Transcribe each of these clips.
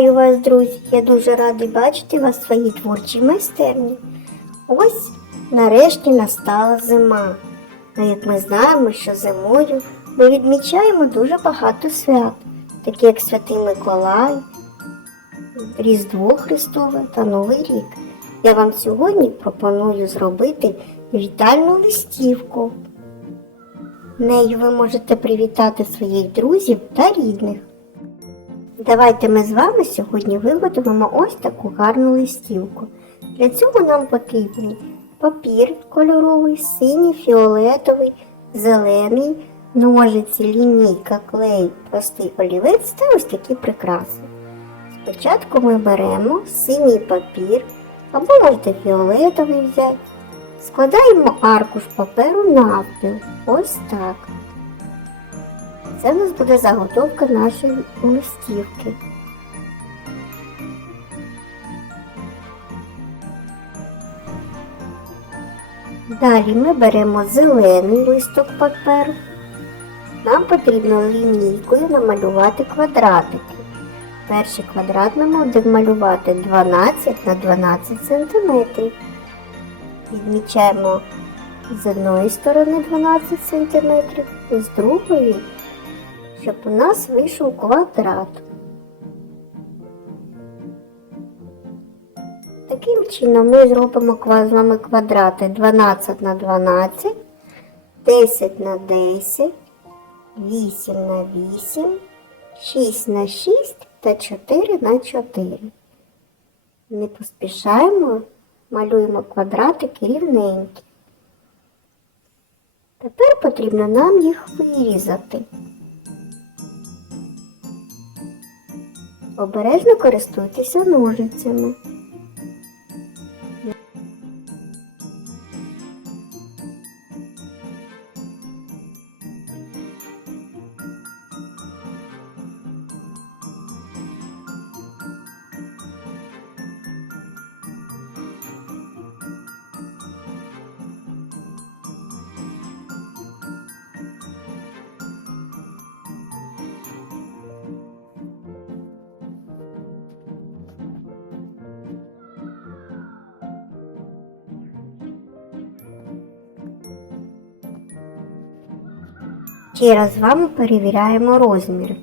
Вітаю вас, друзі! Я дуже радий бачити вас в своїй творчій майстерні. Ось нарешті настала зима. А як ми знаємо, що зимою ми відмічаємо дуже багато свят, такі як Святий Миколай, Різдво Христове та Новий рік. Я вам сьогодні пропоную зробити вітальну листівку. Нею ви можете привітати своїх друзів та рідних. Давайте ми з вами сьогодні виготовимо ось таку гарну листівку. Для цього нам потрібні папір кольоровий, синій, фіолетовий, зелений, ножиці, лінійка, клей, простий олівець та ось такі прикраси. Спочатку ми беремо синій папір або можете фіолетовий взяти. Складаємо аркуш паперу навпіл. Ось так. Це в нас буде заготовка нашої листівки. Далі ми беремо зелений листок паперу. Нам потрібно лінійкою намалювати квадратики. Перший квадрат ми будемо малювати 12 на 12 см. Відмічаємо з одної сторони 12 см і з другої щоб у нас вийшов квадрат. Таким чином ми зробимо з вами квадрати 12 на 12, 10 на 10, 8 на 8, 6 на 6 та 4 на 4. Не поспішаємо, малюємо квадратики рівненькі. Тепер потрібно нам їх вирізати. Обережно користуйтеся ножицями. Ще раз з вами перевіряємо розміри.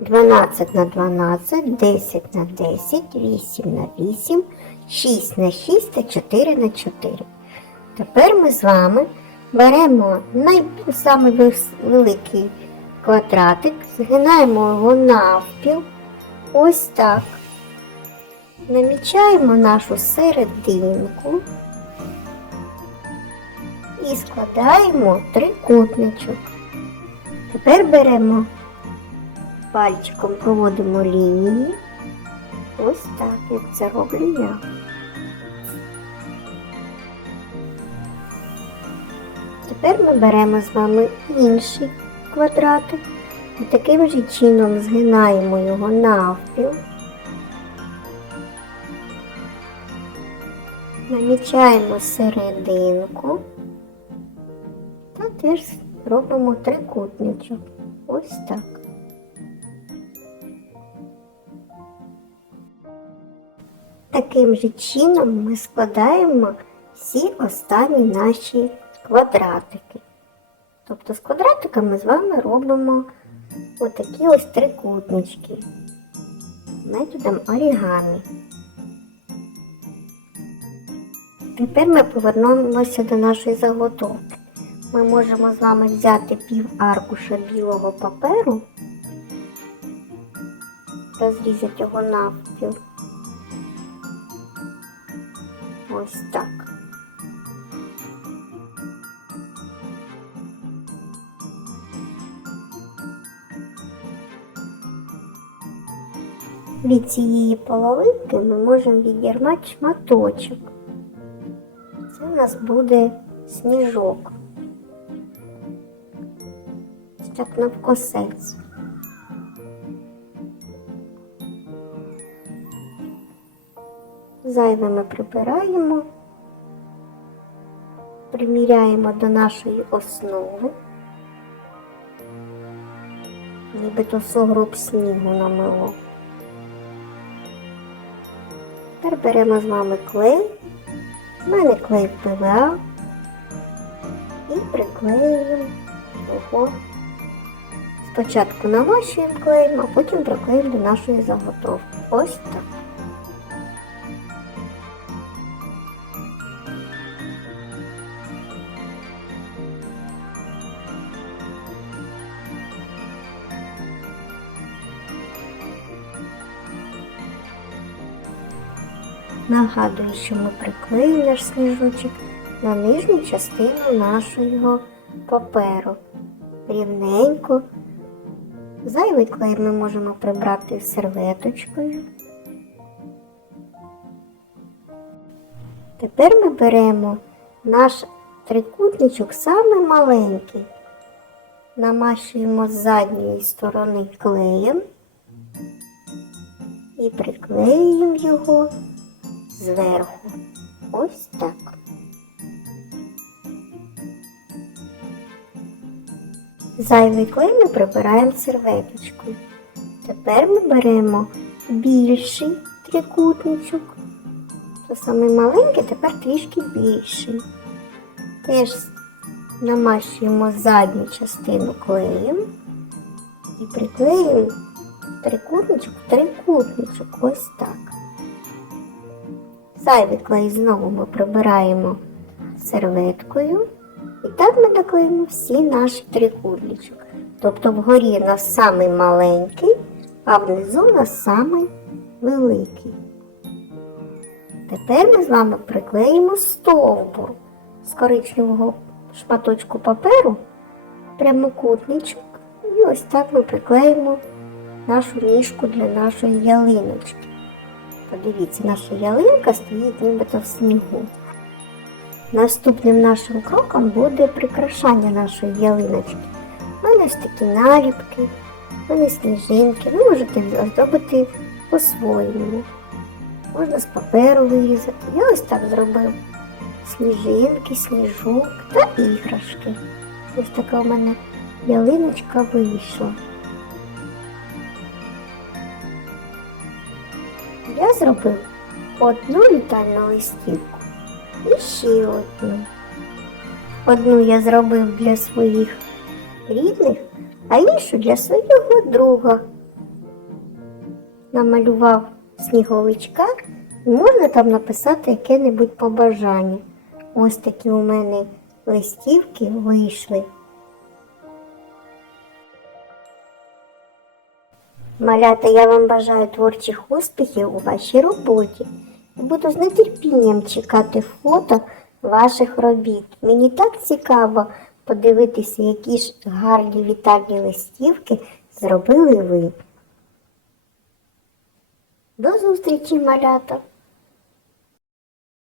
12 на 12, 10 на 10, 8 на 8, 6 на 6 та 4 на 4. Тепер ми з вами беремо найсамий великий квадратик, згинаємо його навпіл. Ось так. Намічаємо нашу серединку і складаємо трикутничок. Тепер беремо пальчиком проводимо лінії. Ось так, як це роблю я. Тепер ми беремо з вами інший квадратик і таким же чином згинаємо його навпіл. Намічаємо серединку та теж робимо трикутничок. Ось так. Таким же чином ми складаємо всі останні наші квадратики. Тобто з квадратиками з вами робимо отакі ось трикутнички методом орігамі. Тепер ми повернемося до нашої заготовки. Ми можемо з вами взяти пів аркуша білого паперу, розрізати його навпіл. Ось так. Від цієї половинки ми можемо відірвати шматочок. Це у нас буде сніжок. Так навкосець. Зайве ми прибираємо, приміряємо до нашої основи. Нібито сугроб снігу намило. Тепер беремо з вами клей. У мене клей ПВА. І приклеюємо його. Спочатку намащуємо клеєм, а потім приклеїмо до нашої заготовки. Ось так. Нагадую, що ми приклеїмо наш сніжочок на нижню частину нашого паперу. Рівненько. Зайвий клей ми можемо прибрати серветочкою. Тепер ми беремо наш трикутничок самий маленький, намащуємо з задньої сторони клеєм і приклеюємо його зверху. Ось так. Зайвий клей ми прибираємо серветочкою. Тепер ми беремо більший трикутничок. То самий маленький, тепер трішки більший. Теж намащуємо задню частину клеєм і приклеюємо трикутничок в трикутничок. Ось так. Зайвий клей знову ми прибираємо серветкою. І так ми наклеїмо всі наші трикутничок. Тобто вгорі у нас самий маленький, а внизу у нас самий великий. Тепер ми з вами приклеїмо стовбур з коричневого шматочку паперу, прямокутничок. І ось так ми приклеїмо нашу ніжку для нашої ялиночки. Подивіться, наша ялинка стоїть нібито в снігу. Наступним нашим кроком буде прикрашання нашої ялиночки. У мене ось такі наліпки, у мене сніжинки. Ви можете зробити по-своєму. Можна з паперу вирізати. Я ось так зробив сніжинки, сніжок та іграшки. Ось така у мене ялиночка вийшла. Я зробив одну літальну листівку і ще одну. Одну я зробив для своїх рідних, а іншу для свого друга. Намалював сніговичка і можна там написати яке-небудь побажання. Ось такі у мене листівки вийшли. Малята, я вам бажаю творчих успіхів у вашій роботі. Буду з нетерпінням чекати фото ваших робіт. Мені так цікаво подивитися, які ж гарні вітальні листівки зробили ви. До зустрічі, малята!